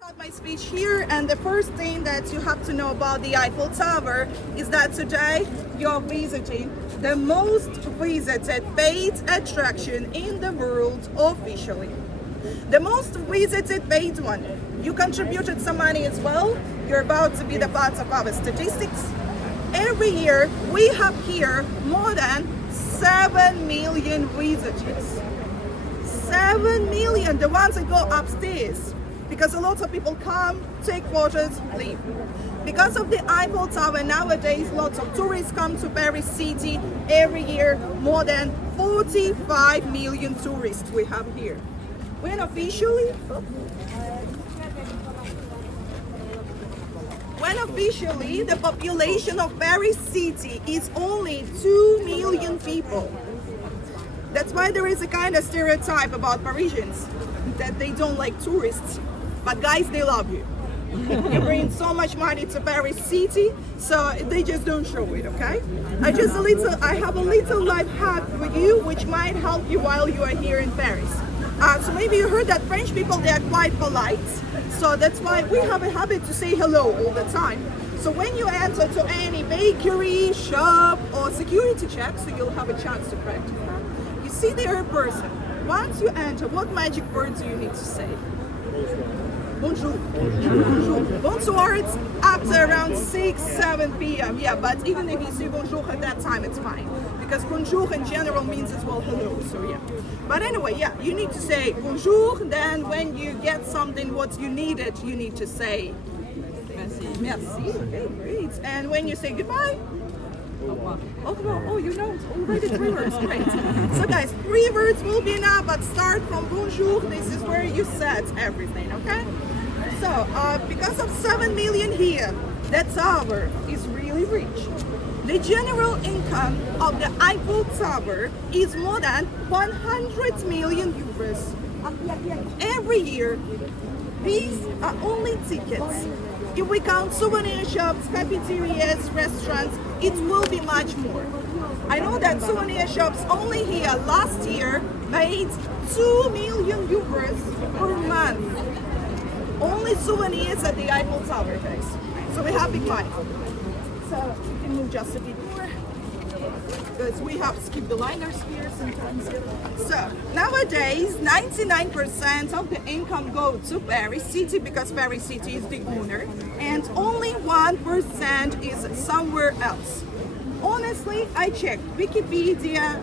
Start my speech here, and the first thing that you have to know about the Eiffel Tower is that today you're visiting the most visited paid attraction in the world officially. The most visited paid one. You contributed some money as well. You're about to be the part of our statistics. Every year we have here more than 7 million visitors. 7 million, the ones that go upstairs. Because a lot of people come, take photos, leave. Because of the Eiffel Tower nowadays, lots of tourists come to Paris city every year. More than 45 million tourists we have here. When officially the population of Paris city is only 2 million people. That's why there is a kind of stereotype about Parisians, that they don't like tourists. But guys, they love you. You bring so much money to Paris city, so they just don't show it, okay? I have a little life hack for you, which might help you while you are here in Paris. So maybe you heard that French people, they are quite polite. So that's why we have a habit to say hello all the time. So when you enter to any bakery, shop, or security check, so you'll have a chance to practice that, you see there a person. Once you enter, what magic word do you need to say? Bonjour. Bonjour. Bonsoir, it's up to around 6, 7 p.m. Yeah, but even if you say bonjour at that time, it's fine. Because bonjour in general means as well hello, so yeah. But anyway, yeah, you need to say bonjour, then when you get something what you needed, you need to say merci. Merci, okay, great. And when you say goodbye, oh, you know already 3 words, great. So guys, 3 words will be enough, but start from bonjour. This is where you set everything, okay? So, because of 7 million here, that tower is really rich. The general income of the Eiffel Tower is more than 100 million euros. Every year, these are only tickets. If we count souvenir shops, cafeterias, restaurants, it will be much more. I know that souvenir shops only here last year made 2 million euros per month. Only souvenirs at the Eiffel Tower, guys. So we have big money. So we can move just a bit more, because we have skipped the liners here sometimes. So nowadays, 99% of the income goes to Paris city, because Paris city is the owner, and only 1% is somewhere else. Honestly, I checked Wikipedia,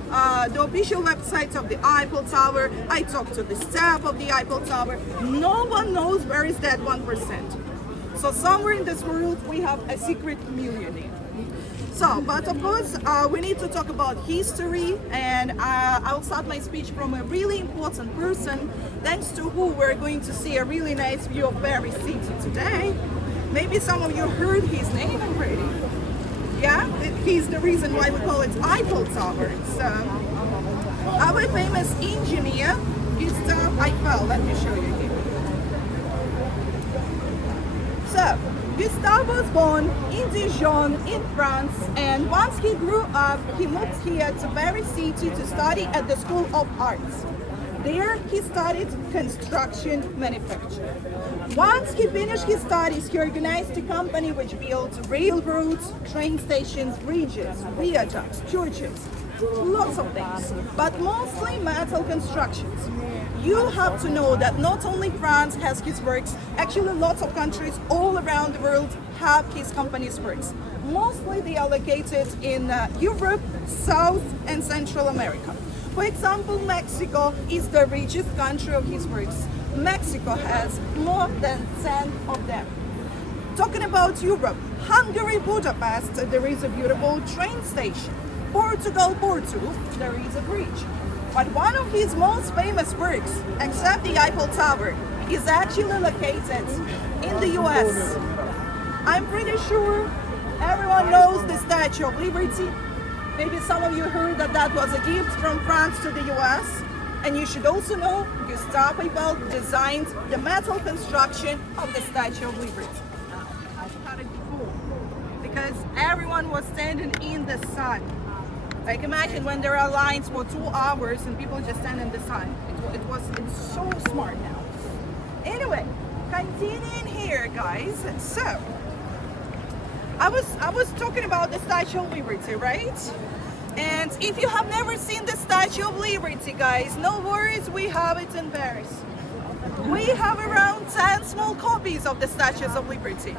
the official website of the Eiffel Tower. I talked to the staff of the Eiffel Tower. No one knows where is that 1%. So somewhere in this world, we have a secret millionaire. So, but of course, we need to talk about history, and I'll start my speech from a really important person, thanks to who we're going to see a really nice view of Paris city today. Maybe some of you heard his name already. Yeah, he's the reason why we call it Eiffel Tower. So, our famous engineer is Eiffel. Let me show you here. So, Gustave was born in Dijon, in France, and once he grew up, he moved here to Paris city to study at the School of Arts. There, he studied construction manufacture. Once he finished his studies, he organized a company which built railroads, train stations, bridges, viaducts, churches, lots of things, but mostly metal constructions. You have to know that not only France has his works, actually lots of countries all around the world have his company's works. Mostly they are located in Europe, South and Central America. For example, Mexico is the richest country of his works. Mexico has more than 10 of them. Talking about Europe, Hungary, Budapest, there is a beautiful train station. Portugal, Porto, there is a bridge. But one of his most famous works, except the Eiffel Tower, is actually located in the US. I'm pretty sure everyone knows the Statue of Liberty. Maybe some of you heard that that was a gift from France to the US. And you should also know Gustave Eiffel designed the metal construction of the Statue of Liberty. I thought it'd be cool, because everyone was standing in the sun. Like imagine when there are lines for 2 hours and people just stand in the sun. It's so smart now. Anyway, continuing here, guys. So, I was talking about the Statue of Liberty, right? And if you have never seen the Statue of Liberty, guys, no worries, we have it in Paris. We have around 10 small copies of the Statues of Liberty.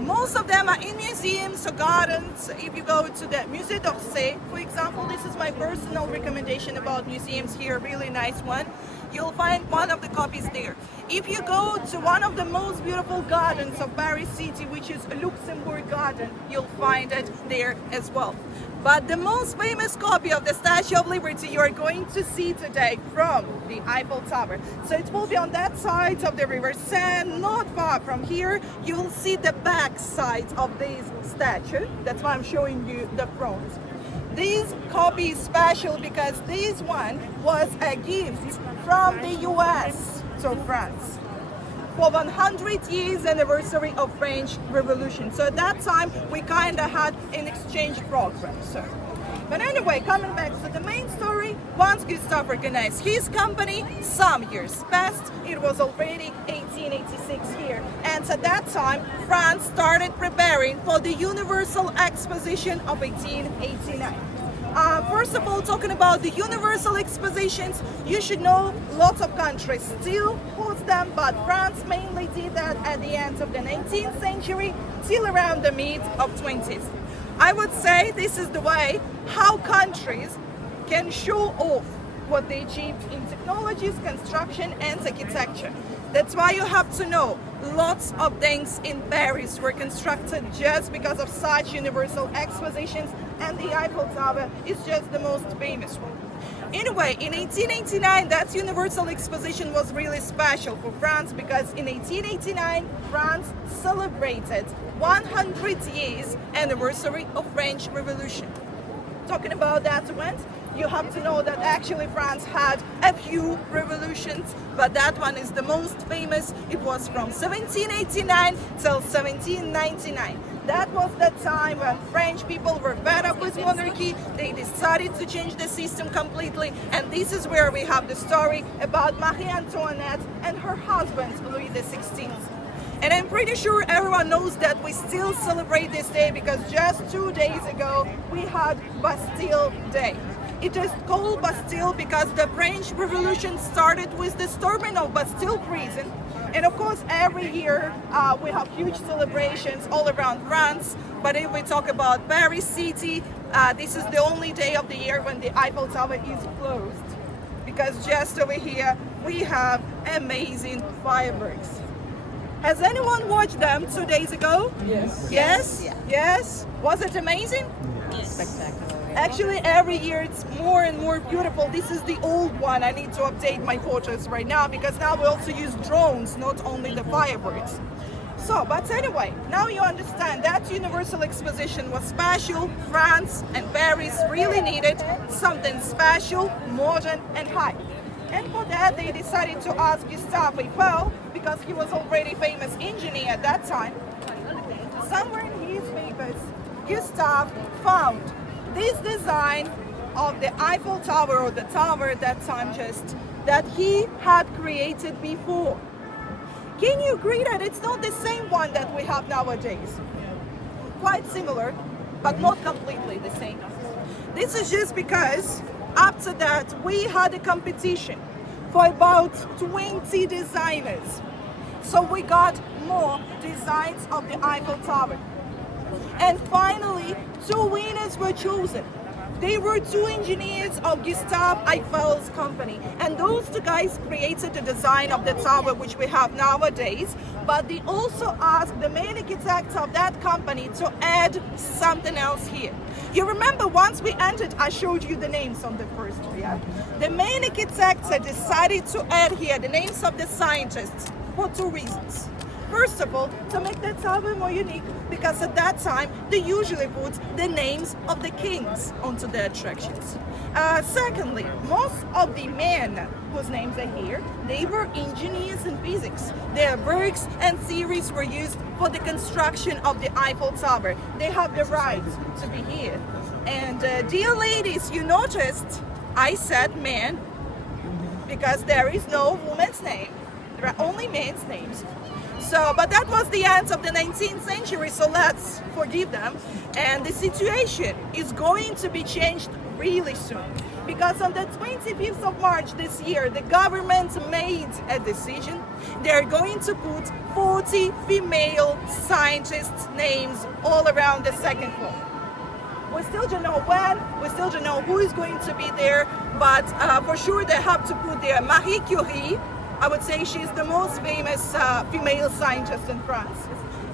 Most of them are in museums or gardens. If you go to the Musée d'Orsay, for example, this is my personal recommendation about museums here, really nice one. You'll find one of the copies there. If you go to one of the most beautiful gardens of Paris City, which is Luxembourg Garden, you'll find it there as well. But the most famous copy of the Statue of Liberty you are going to see today from the Eiffel Tower. So it will be on that side of the River Seine, not far from here. You will see the back side of this statue. That's why I'm showing you the front. This copy is special because this one was a gift from the US to France for 100 years anniversary of French Revolution. So at that time we kind of had an exchange program. So, but anyway, coming back to the main story, once Gustave organized his company, some years passed, it was already 1886 here. And at that time, France started preparing for the Universal Exposition of 1889. First of all, talking about the Universal Expositions, you should know lots of countries still host them, but France mainly did that at the end of the 19th century till around the mid of 20th. I would say this is the way how countries can show off what they achieved in technologies, construction and architecture. That's why you have to know lots of things in Paris were constructed just because of such universal expositions, and the Eiffel Tower is just the most famous one. Anyway, in 1889, that Universal Exposition was really special for France because in 1889, France celebrated 100 years anniversary of French Revolution. Talking about that event, you have to know that actually France had a few revolutions, but that one is the most famous. It was from 1789 till 1799. That was the time when French people were fed up with monarchy. They decided to change the system completely, and this is where we have the story about Marie Antoinette and her husband Louis XVI. And I'm pretty sure everyone knows that we still celebrate this day because just 2 days ago we had Bastille Day. It is called Bastille because the French Revolution started with the storming of Bastille prison. And of course, every year we have huge celebrations all around France. But if we talk about Paris City, this is the only day of the year when the Eiffel Tower is closed. Because just over here, we have amazing fireworks. Has anyone watched them 2 days ago? Yes. Yes? Yeah. Yes? Was it amazing? Yes. Spectacular. Actually, every year it's more and more beautiful. This is the old one. I need to update my photos right now because now we also use drones, not only the fireworks. So, but anyway, now you understand that Universal Exposition was special. France and Paris really needed something special, modern and high. And for that, they decided to ask Gustave Eiffel, because he was already famous engineer at that time. Somewhere in his papers, Gustave found this design of the Eiffel Tower, or the tower at that time, just that he had created before. Can you agree that it's not the same one that we have nowadays? Quite similar, but not completely the same. This is just because after that we had a competition for about 20 designers. So we got more designs of the Eiffel Tower. And finally, 2 winners were chosen. They were 2 engineers of Gustave Eiffel's company. And those 2 guys created the design of the tower which we have nowadays. But they also asked the main architect of that company to add something else here. You remember once we entered, I showed you the names on the first floor. Yeah? The main architects decided to add here the names of the scientists for 2 reasons. First of all, to make the tower more unique, because at that time they usually put the names of the kings onto the attractions. Secondly, most of the men whose names are here, they were engineers in physics. Their works and theories were used for the construction of the Eiffel Tower. They have the right to be here. And dear ladies, you noticed I said man because there is no woman's name. There are only men's names. So, but that was the end of the 19th century, so let's forgive them. And the situation is going to be changed really soon. Because on the 25th of March this year, the government made a decision. They're going to put 40 female scientists' names all around the second floor. We still don't know when, we still don't know who is going to be there, but for sure they have to put there Marie Curie. I would say she's the most famous female scientist in France.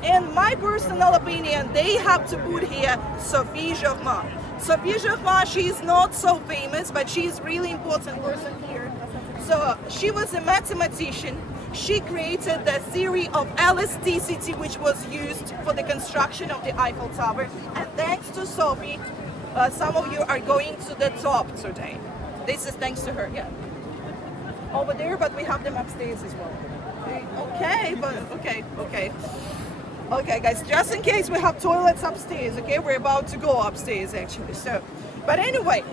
And my personal opinion, they have to put here Sophie Germain. Sophie Germain, she's not so famous, but she's really important person here. So she was a mathematician. She created the theory of elasticity, which was used for the construction of the Eiffel Tower. And thanks to Sophie, some of you are going to the top today. This is thanks to her, yeah. Over there, but we have them upstairs as well. Okay, but okay, guys, just in case we have toilets upstairs, okay? We're about to go upstairs, actually, so. But anyway,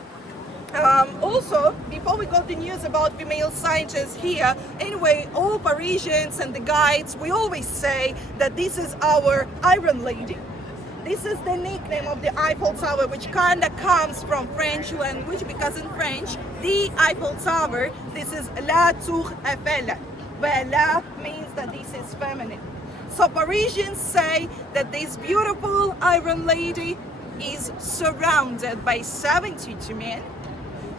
also, before we got the news about female scientists here, anyway, all Parisians and the guides, we always say that this is our Iron Lady. This is the nickname of the Eiffel Tower, which kind of comes from French language, because in French, the Eiffel Tower, this is La Tour Eiffel, where La means that this is feminine. So Parisians say that this beautiful Iron Lady is surrounded by 72 men.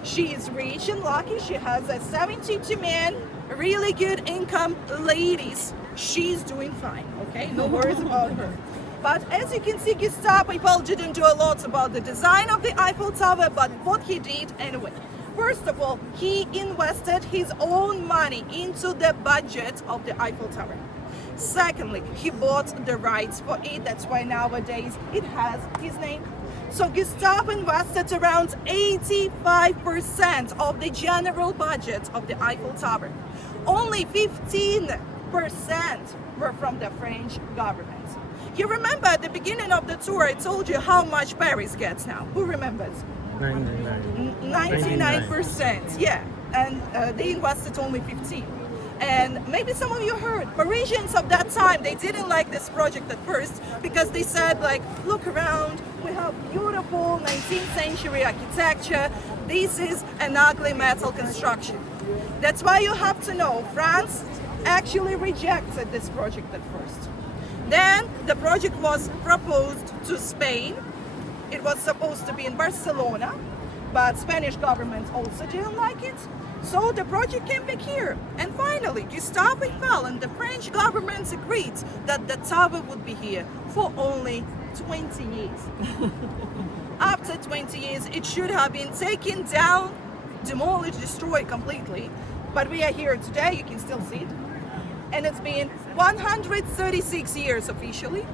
She is rich and lucky. She has a 72 men, really good income. Ladies, she's doing fine, okay? No worries about her. But as you can see, Gustave Eiffel didn't do a lot about the design of the Eiffel Tower, but what he did anyway. First of all, he invested his own money into the budget of the Eiffel Tower. Secondly, he bought the rights for it. That's why nowadays it has his name. So Gustave invested around 85% of the general budget of the Eiffel Tower. Only 15% were from the French government. You remember at the beginning of the tour, I told you how much Paris gets now. Who remembers? 99%, yeah. And they invested only 15%. And maybe some of you heard, Parisians of that time, they didn't like this project at first because they said, like, look around, we have beautiful 19th century architecture. This is an ugly metal construction. That's why you have to know, France actually rejected this project at first. Then the project was proposed to Spain. It was supposed to be in Barcelona, but Spanish government also didn't like it. So the project came back here. And finally, Gustave Eiffel and the French government agreed that the tower would be here for only 20 years. After 20 years, it should have been taken down, demolished, destroyed completely. But we are here today, you can still see it. And it's been 136 years officially.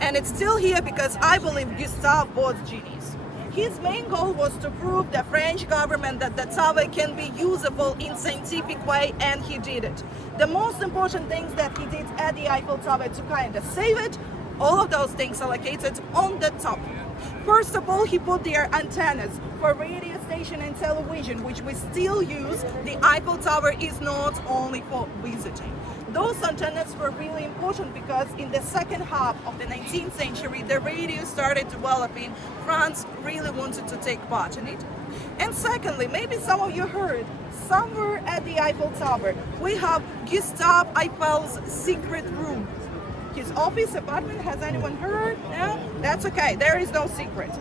And it's still here because I believe Gustave was genius. His main goal was to prove the French government that the tower can be usable in scientific way, and he did it. The most important things that he did at the Eiffel Tower to kind of save it, all of those things are located on the top. First of all, he put their antennas for radio station and television, which we still use. The Eiffel Tower is not only for visiting. Those antennas were really important because in the second half of the 19th century, the radio started developing. France really wanted to take part in it. And secondly, maybe some of you heard, somewhere at the Eiffel Tower, we have Gustave Eiffel's secret room. His office, apartment, has anyone heard? No? That's okay, there is no secret.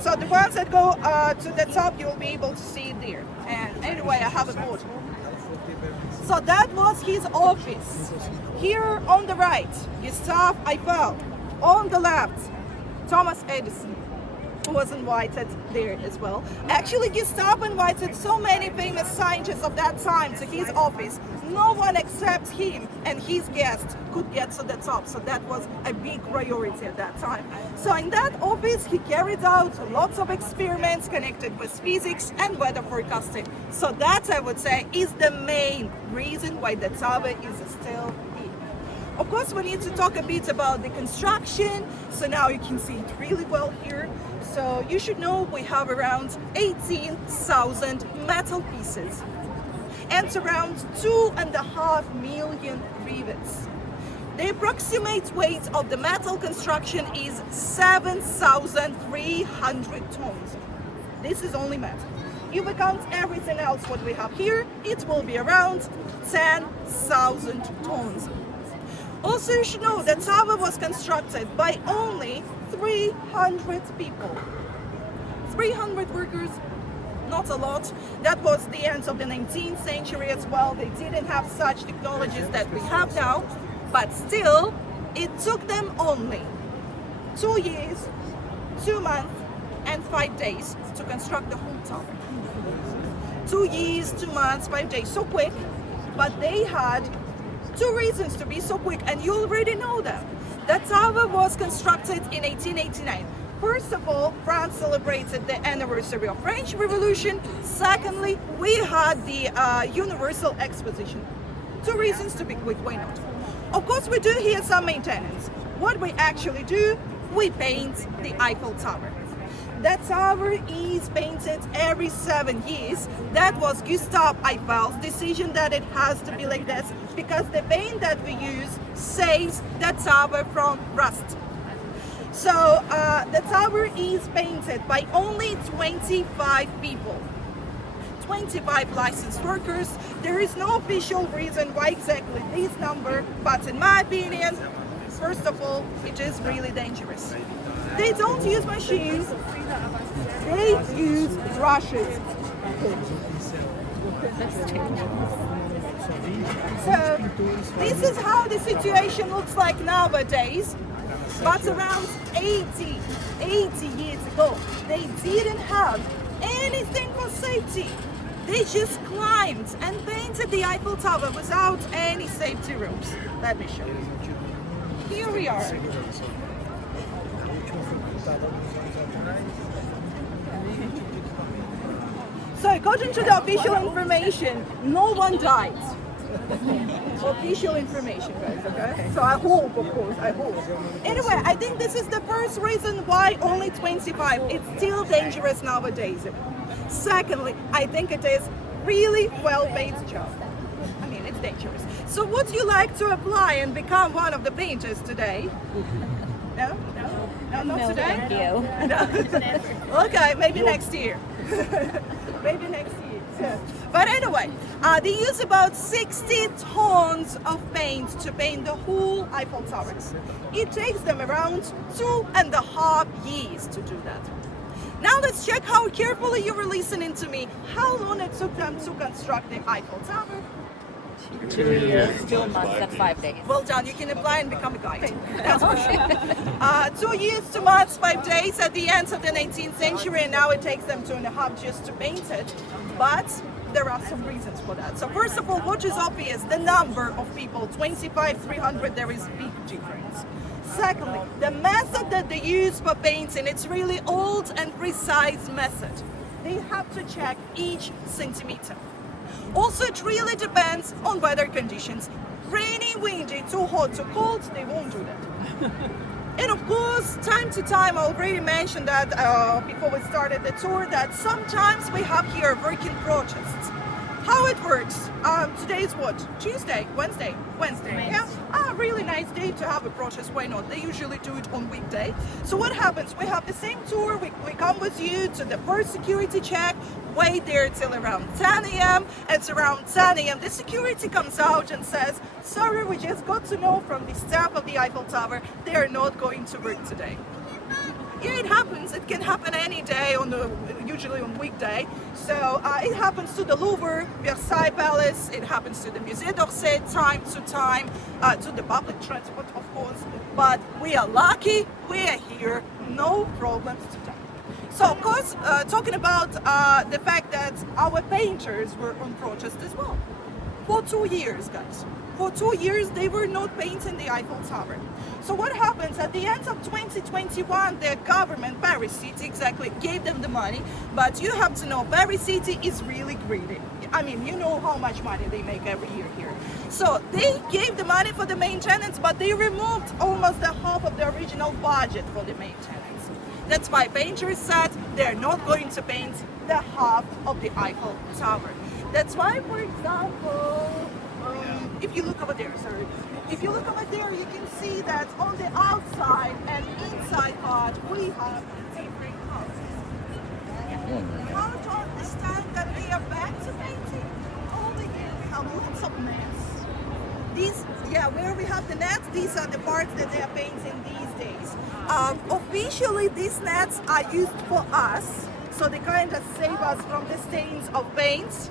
So the ones that go to the top, you'll be able to see it there. And anyway, I have a photo. So that was his office. Here on the right, Gustave Eiffel. On the left, Thomas Edison, who was invited there as well. Actually, Gustave invited so many famous scientists of that time to his office. No one except him and his guests could get to the top. So that was a big priority at that time. So in that office, he carried out lots of experiments connected with physics and weather forecasting. So that, I would say, is the main reason why the tower is still here. Of course, we need to talk a bit about the construction. So now you can see it really well here. So you should know we have around 18,000 metal pieces. and around 2.5 million rivets. The approximate weight of the metal construction is 7,300 tons. This is only metal. If we count everything else what we have here, it will be around 10,000 tons. Also, you should know that tower was constructed by only 300 people. 300 workers, not a lot. That was the end of the 19th century as well. They didn't have such technologies that we have now, but still, it took them only 2 years, 2 months, and 5 days to construct the whole tower. 2 years, 2 months, 5 days, so quick, but they had 2 reasons to be so quick, and you already know them. The tower was constructed in 1889. First of all, France celebrated the anniversary of French Revolution. Secondly, we had the Universal Exposition. 2 reasons to be quick, why not? Of course, we do here some maintenance. What we actually do, we paint the Eiffel Tower. That tower is painted every 7 years. That was Gustave Eiffel's decision that it has to be like this because the paint that we use saves the tower from rust. So the tower is painted by only 25 people. 25 licensed workers. There is no official reason why exactly this number, but in my opinion, first of all, it is really dangerous. They don't use machines, they use brushes. So this is how the situation looks like nowadays, but around 80 years ago, they didn't have anything for safety. They just climbed and painted the Eiffel Tower without any safety ropes. Let me show you. Here we are. So according to the official information, no one died. Official information, guys, okay? So I hope, of course, I hope. Anyway, I think this is the first reason why only 25. It's still dangerous nowadays. Secondly, I think it is really well-paid job. I mean, it's dangerous. So would you like to apply and become one of the painters today? No? No, not today? Thank you. No. Okay, maybe next year. Maybe next year. Yeah. But anyway, they use about 60 tons of paint to paint the whole Eiffel Tower. It takes them around 2.5 years to do that. Now let's check how carefully you were listening to me. How long it took them to construct the Eiffel Tower? 2 years, 2 months, and 5 days. Well done, you can apply and become a guide. That's for sure. 2 years, 2 months, 5 days at the end of the 19th century, and now it takes them 2.5 just to paint it. But there are some reasons for that. So first of all, what is obvious, the number of people, 25, 300, there is big difference. Secondly, the method that they use for painting, it's really old and precise method. They have to check each centimeter. Also, it really depends on weather conditions. Rainy, windy, too hot, too cold, they won't do that. And of course, time to time, I already mentioned that before we started the tour, that sometimes we have here working protests. How it works, today is what? Tuesday, Wednesday, yeah? Really nice day to have a protest, why not? They usually do it on weekday. So what happens? We have the same tour, we come with you to the first security check, wait there till around 10 a.m. It's around 10 a.m. The security comes out and says, sorry, we just got to know from the staff of the Eiffel Tower, they are not going to work today. Yeah, it happens. It can happen any day, usually on weekday. So it happens to the Louvre, Versailles Palace. It happens to the Musée d'Orsay time to time, to the public transport, of course. But we are lucky. We are here. No problems today. So, of course, talking about the fact that our painters were on protest as well. For 2 years, guys. For 2 years, they were not painting the Eiffel Tower. So what happens at the end of 2021, the government, Paris City exactly, gave them the money. But you have to know, Paris City is really greedy. I mean, you know how much money they make every year here. So they gave the money for the maintenance, but they removed almost the half of the original budget for the maintenance. That's why painters said they're not going to paint the half of the Eiffel Tower. That's why, for example, if you look over there, if you look over there, you can see that on the outside and inside part, we have different colors. How to understand that we are back to painting? Over here we have lots of nets. These, where we have the nets, these are the parts that they are painting these days. Officially, these nets are used for us, so they kind of save us from the stains of paints,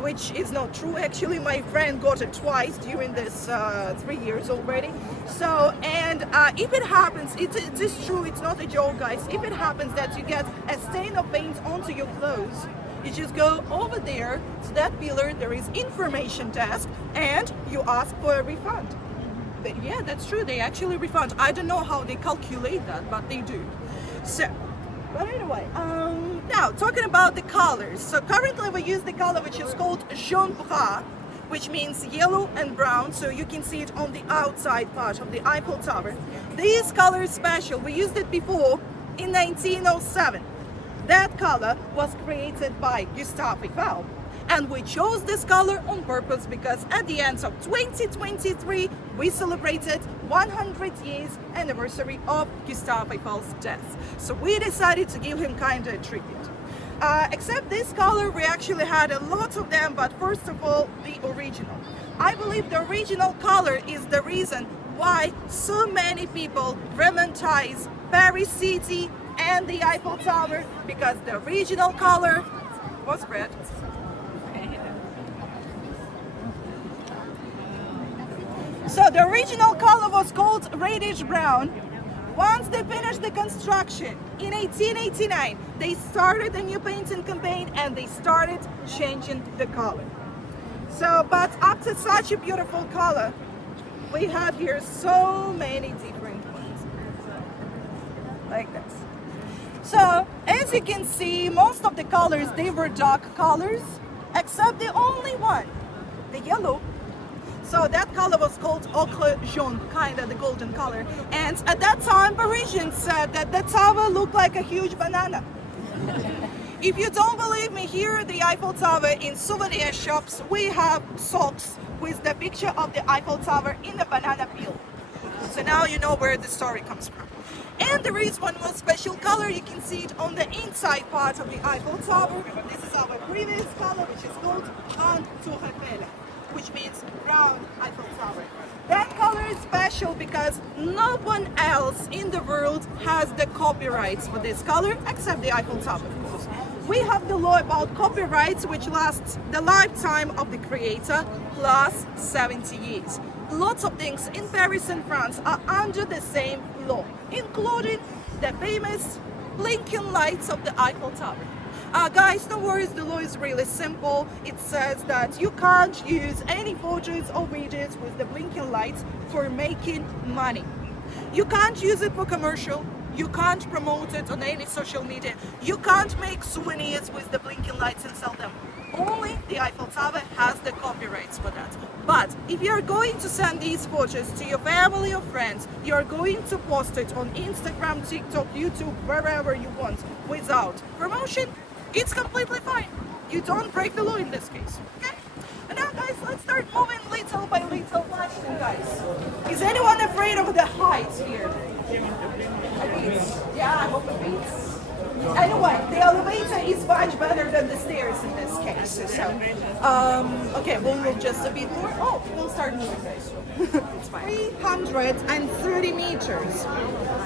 which is not true. Actually, my friend got it twice during this 3 years already. So, and if it happens, it is true, it's not a joke, guys. If it happens that you get a stain of paint onto your clothes, you just go over there to that pillar, there is information desk, and you ask for a refund. Yeah, that's true, they actually refund. I don't know how they calculate that, but they do. So, but anyway, now talking about the colors. So currently we use the color which is called jaune brun, which means yellow and brown. So you can see it on the outside part of the Eiffel Tower. This color is special. We used it before in 1907. That color was created by Gustave Eiffel. And we chose this color on purpose because at the end of 2023, we celebrated 100 years anniversary of Gustave Eiffel's death. So we decided to give him kind of a tribute. Except this color, we actually had a lot of them, but first of all, the original. I believe the original color is the reason why so many people romanticize Paris City and the Eiffel Tower, because the original color was red. So the original color was called reddish brown. Once they finished the construction in 1889, they started a new painting campaign and they started changing the color. So, but after such a beautiful color, we have here so many different ones, like this. So, as you can see, most of the colors, they were dark colors, except the only one, the yellow. So that color was called ochre jaune, kind of the golden color. And at that time, Parisians said that the tower looked like a huge banana. If you don't believe me, here at the Eiffel Tower in souvenir shops, we have socks with the picture of the Eiffel Tower in the banana peel. So now you know where the story comes from. And there is one more special color. You can see it on the inside part of the Eiffel Tower. This is our previous color, which is called Jaune Tour Eiffel, which means brown Eiffel Tower. That color is special because no one else in the world has the copyrights for this color except the Eiffel Tower, of course. We have the law about copyrights which lasts the lifetime of the creator plus 70 years. Lots of things in Paris and France are under the same law, including the famous blinking lights of the Eiffel Tower. Guys, no worries, the law is really simple. It says that you can't use any photos or videos with the blinking lights for making money. You can't use it for commercial. You can't promote it on any social media. You can't make souvenirs with the blinking lights and sell them. Only the Eiffel Tower has the copyrights for that. But if you're going to send these photos to your family or friends, you're going to post it on Instagram, TikTok, YouTube, wherever you want without promotion, it's completely fine. You don't break the law in this case, okay? And now guys, let's start moving little by little. Question, guys. Is anyone afraid of the heights here? Yeah, I hope it beats. Anyway, the elevator is much better than the stairs in this case. So, okay, we'll move just a bit more. Oh, we'll start moving, guys. It's fine. 330 meters,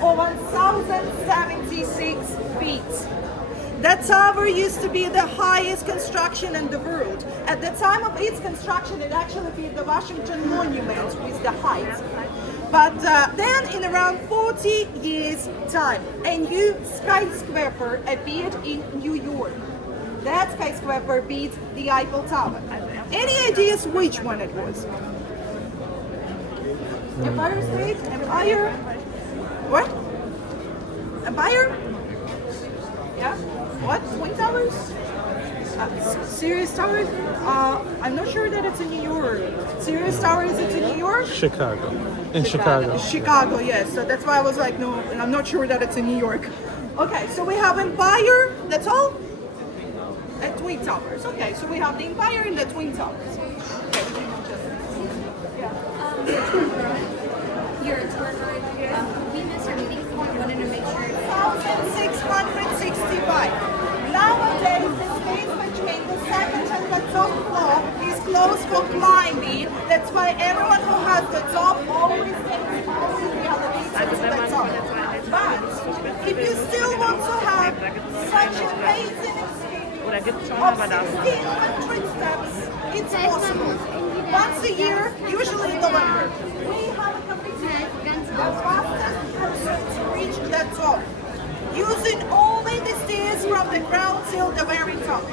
or 1,076 feet. That tower used to be the highest construction in the world. At the time of its construction, it actually beat the Washington Monument with the height. But then in around 40 years time, a new skyscraper appeared in New York. That skyscraper beat the Eiffel Tower. Any ideas which one it was? Empire State? Empire? What? Empire? Yeah? What? Twin Towers? Sirius Tower? I'm not sure that it's in New York. Sirius Tower, is it in New York? Chicago. In Chicago. Chicago, yes. So that's why I was like, no, and I'm not sure that it's in New York. Okay, so we have Empire, that's all? at Twin Towers. Okay, so we have the Empire and the Twin Towers. Your tour guide, we missed our meeting point. Wanted to make sure. 1,665. Nowadays, the space between the second and the top floor is closed for climbing. That's why everyone who has the top always takes the elevator to the top. But if you still want to have such amazing experience of 1,600 steps, it's possible. Once a year, usually in November, we have a competition. The fastest person to reach the top, using only the stairs from the ground till the very top.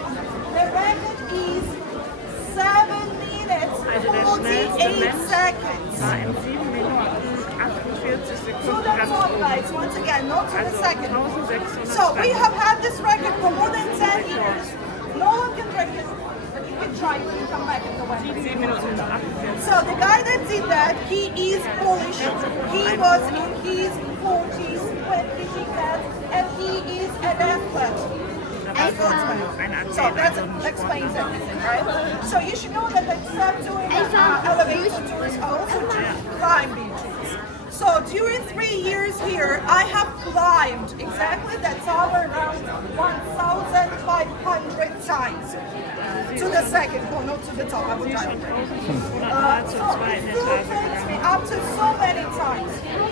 The record is 7 minutes 48 seconds. To the top, guys, once again, not to the second. So we have had this record for more than 10 years. No one can break it, but you can try when you come back in November. So the guy that did that, he is Polish. He was in his 40s when he did that, and he is an athlete. So that explains everything, right? So you should know that except doing elevator tours, I also do climbing tours. So during 3 years here, I have climbed exactly that tower around 1,500 times. To the second floor, not to the top, I would tell you. So it still takes me up to so many times.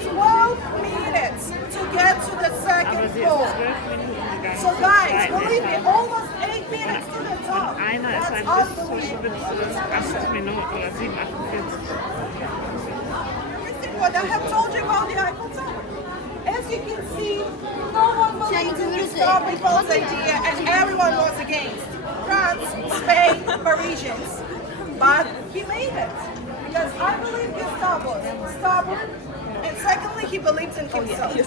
12 minutes to get to the second floor. So guys, believe me, almost 8 minutes to the top. That's unbelievable. Everything what I have told you about the Eiffel Tower. As you can see, no one believed in this Eiffel's idea and everyone was against. France, Spain, Parisians. But he made it. Because I believe Gustavo was stubborn. And secondly, he believes in himself.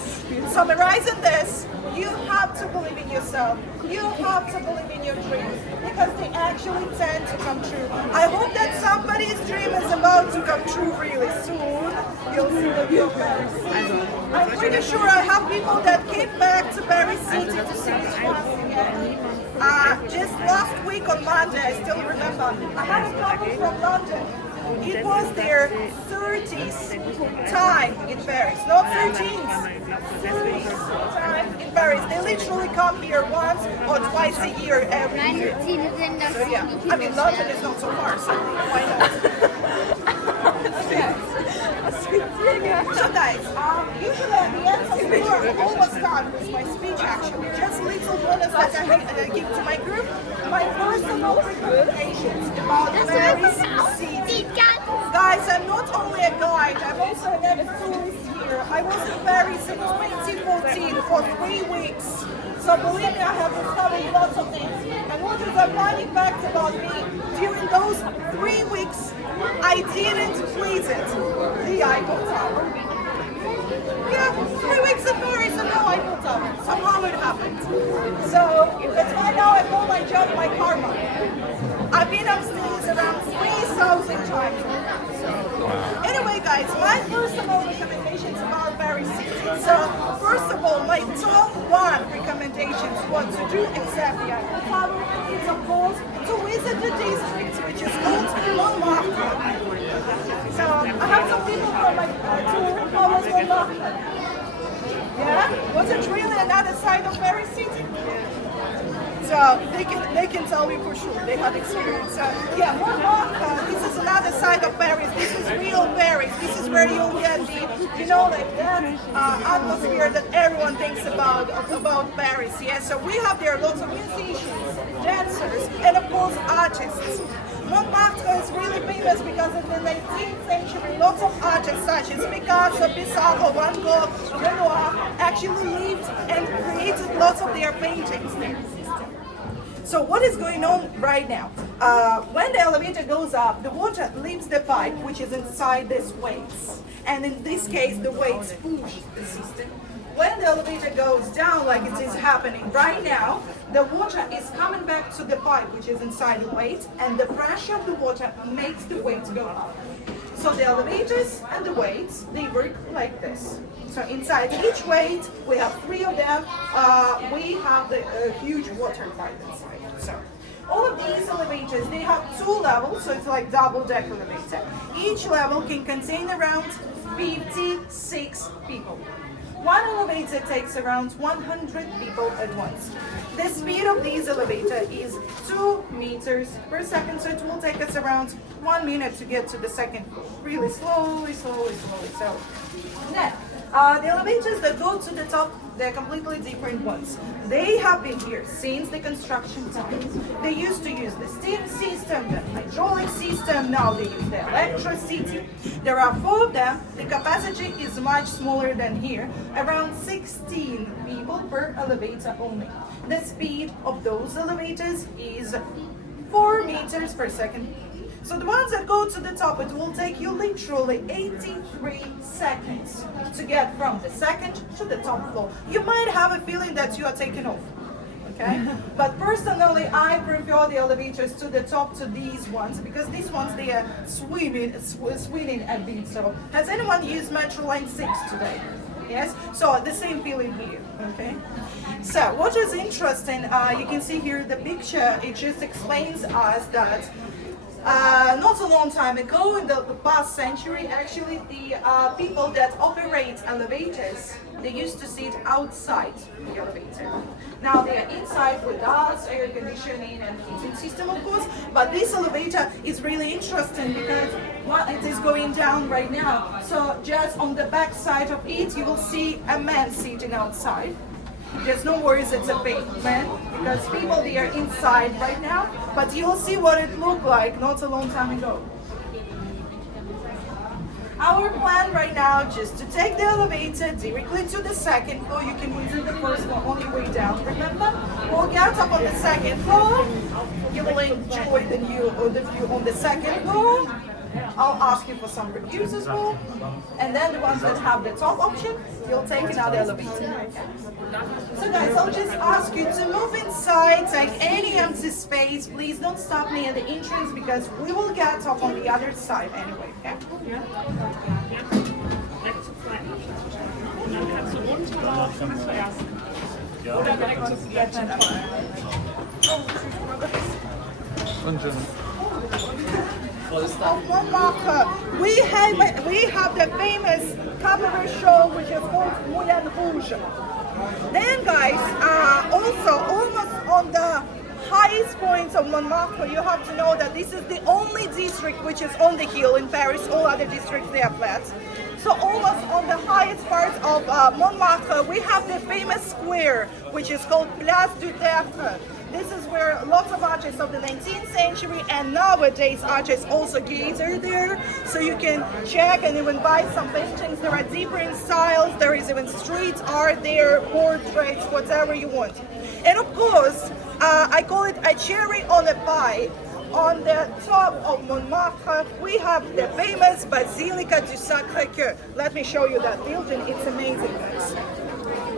Summarizing this, you have to believe in yourself. You have to believe in your dreams because they actually tend to come true. I hope that somebody's dream is about to come true really soon. You'll see the view of Paris. I'm pretty sure I have people that came back to Paris City to see it once again. Just last week on Monday, I still remember, I had a couple from London. It was their 30th time in Paris, not 13th. 30th time in Paris. They literally come here once or twice a year every year. So yeah, I mean London is not so far, so why not? So guys, usually at the end of the tour, I'm almost done with my speech actually. Just little bonus that I give to my group. My personal recommendations about Paris City. Guys, I'm not only a guide, I'm also a tourist here. I was in Paris in 2014 for 3 weeks. So believe me, I have discovered lots of things. And what is the funny fact about me? During those 3 weeks, I didn't please it. The Eiffel Tower. Yeah, 3 weeks in Paris and no Eiffel Tower. Somehow it happened. So that's why now I call my job my karma. I've been upstairs around 3,000 times. Anyway, guys, my personal recommendations about Paris City. So, first of all, my top 1 recommendations what to do except the Eiffel Tower is, of course, to visit the district, which is called Montmartre. So, I have some people from my tour who was Montmartre. Yeah? Was it really another side of Paris City? So they can tell me for sure. They have experience. Yeah, Montmartre, this is another side of Paris. This is real Paris. This is where you'll get the, like that atmosphere that everyone thinks about Paris. Yeah, so we have there lots of musicians, dancers, and of course artists. Montmartre is really famous because in the 19th century, lots of artists such as Picasso, Pissarro, Van Gogh, Renoir actually lived and created lots of their paintings there. So what is going on right now? When the elevator goes up, the water leaves the pipe, which is inside these weights. And in this case, the weights push the system. When the elevator goes down, like it is happening right now, the water is coming back to the pipe, which is inside the weight, and the pressure of the water makes the weights go up. So the elevators and the weights, they work like this. So inside each weight, we have 3 of them. We have the huge water pipe inside. So All of these elevators, they have 2 levels, so it's like double-deck elevator. Each level can contain around 56 people. One elevator takes around 100 people at once. The speed of this elevator is 2 meters per second, so it will take us around 1 minute to get to the second floor. Really slowly. So now, the elevators that go to the top, they're completely different ones. They have been here since the construction times. They used to use the steam system, the hydraulic system, now they use the electricity. There are 4 of them. The capacity is much smaller than here, around 16 people per elevator only. The speed of those elevators is 4 meters per second. So the ones that go to the top, it will take you literally 83 seconds to get from the second to the top floor. You might have a feeling that you are taking off, okay? But personally, I prefer the elevators to the top to these ones because these ones, they are swimming a bit. So has anyone used Metro Line 6 today? Yes, so the same feeling here, okay? So what is interesting, you can see here the picture, it just explains us that not a long time ago, in the past century, actually, the people that operate elevators, they used to sit outside the elevator. Now they are inside with us, air conditioning and heating system, of course, but this elevator is really interesting because it is going down right now. So just on the back side of it, you will see a man sitting outside. There's no worries, it's a fake man because people, they are inside right now, but you'll see what it looked like not a long time ago. Our plan right now just to take the elevator directly to the second floor. You can use the first one on your way down, remember? We'll get up on the second floor. You will enjoy the view on the second floor. I'll ask you for some reviews as well. And then the ones that have the top option, you'll take another elevator. So guys, I'll just ask you to move inside, take any empty space. Please don't stop me at the entrance because we will get up on the other side anyway, okay? Of Montmartre, we have the famous cabaret show which is called Moulin Rouge. Then guys, also almost on the highest points of Montmartre, you have to know that this is the only district which is on the hill in Paris. All other districts, they are flat. So almost on the highest part of Montmartre, we have the famous square which is called Place du Tertre. This is where lots of artists of the 19th century and nowadays artists also gather there. So you can check and even buy some paintings. There are different styles. There is even street art there, portraits, whatever you want. And of course, I call it a cherry on a pie. On the top of Montmartre, we have the famous Basilica du Sacré-Cœur. Let me show you that building. It's amazing, guys.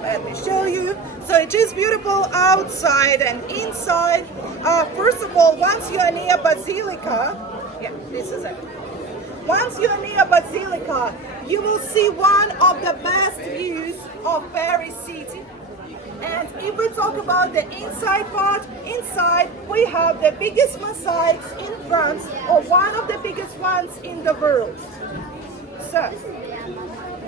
Let me show you. So it is beautiful outside and inside. First of all, once you are near Basilica, yeah, this is it. Once you are near Basilica, you will see one of the best views of Paris city. And if we talk about the inside part, inside we have the biggest mosaics in France, or one of the biggest ones in the world. So,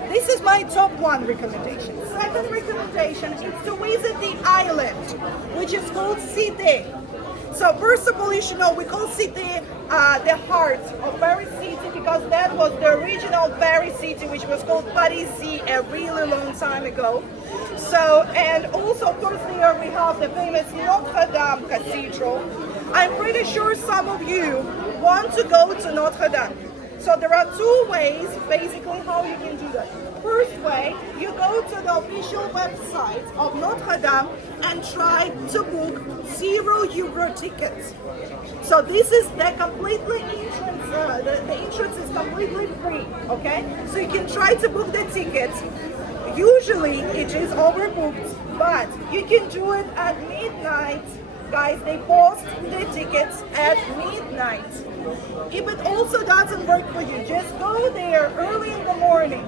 this is my top 1 recommendation. Second recommendation is to visit the island, which is called Cité. So first of all, you should know we call Cité the heart of Paris city because that was the original Paris city, which was called Parisis a really long time ago. So, and also of course here we have the famous Notre Dame Cathedral. I'm pretty sure some of you want to go to Notre Dame. So there are 2 ways basically how you can do that. First way, you go to the official website of Notre Dame and try to book €0 tickets. So this is the completely entrance, the entrance is completely free, okay? So you can try to book the tickets. Usually it is overbooked, but you can do it at midnight. Guys, they post the tickets at midnight. If it also doesn't work for you, just go there early in the morning.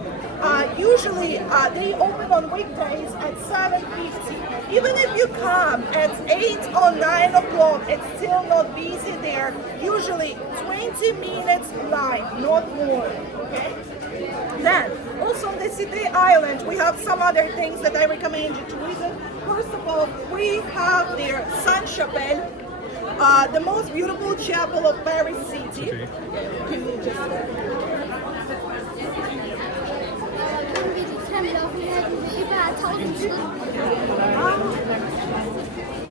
Usually they open on weekdays at 7:50. Even if you come at 8 or 9 o'clock, it's still not busy there. Usually 20 minutes line, not more. Okay. Then, also on the city island, we have some other things that I recommend you to visit. First of all, we have their Sainte Chapelle, the most beautiful chapel of Paris City. Can you just... wir die Treppe laufen, hätten wir über 1000 Stunden.